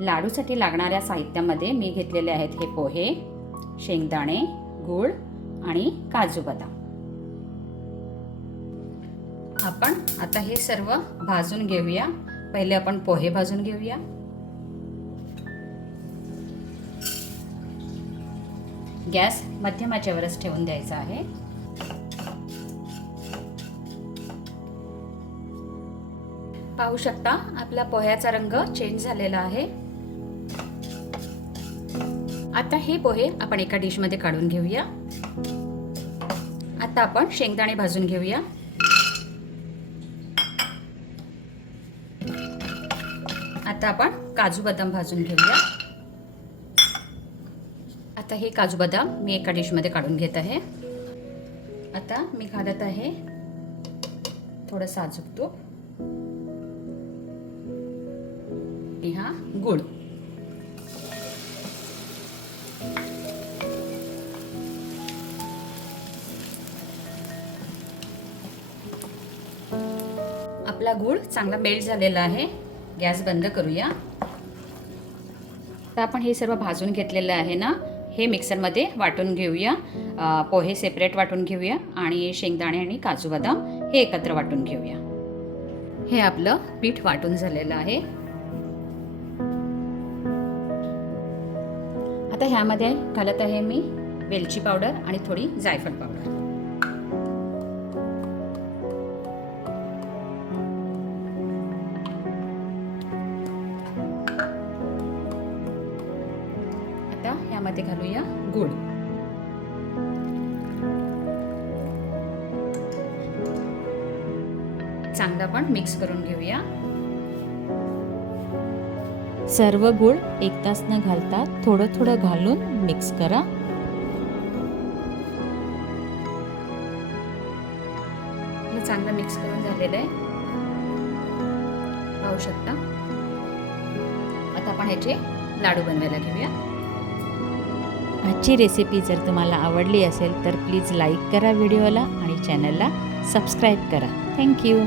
लाडूसाठी लागणाऱ्या साहित्यामध्ये मी घेतलेले आहेत हे पोहे शेंगदाणे गूळ आणि काजू बदाम. आपण आता हे सर्व भाजून घेऊया. पहिले आपण पोहे भाजून घेऊया. गॅस मध्यमाच्यावरच ठेवून द्यायचा आहे. पाहू शकता आपला पोह्याचा रंग चेंज झालेला आहे. आता हे पोहे आपण एका डिशमध्ये काढून घेऊया. आता आपण शेंगदाणे भाजून घेऊया. आता आपण काजू बदाम भाजून घेऊया. आता हे काजू बदाम मी एका डिशमध्ये काढून घेत आहे. आता मी घालत आहे थोडं साजूक तूप. हा गुळ. आपला गूळ चांगला मेल्ट झालेला आहे. गॅस बंद करूया. तर आपण हे सर्व भाजून घेतलेलं आहे ना हे मिक्सरमध्ये वाटून घेऊया. पोहे सेपरेट वाटून घेऊया आणि शेंगदाणे आणि काजू बदाम हे एकत्र वाटून घेऊया. हे आपलं पीठ वाटून झालेलं आहे. आता ह्यामध्ये घालत आहे मी वेलची पावडर आणि थोडी जायफळ पावडर. आता यामध्ये घालूया. गूळ. चांगला पण मिक्स करून घेऊया. सर्व गुळ एक तास न घालता थोडं थोडं घालून मिक्स करा. हे चांगलं मिक्स करून झालेलं आहे. पाहू शकता. आता आपण ह्याचे लाडू बनवायला घेऊया. आजची रेसिपी जर तुम्हाला आवडली असेल तर प्लीज लाईक करा व्हिडिओला आणि चॅनलला सबस्क्राईब करा. थँक्यू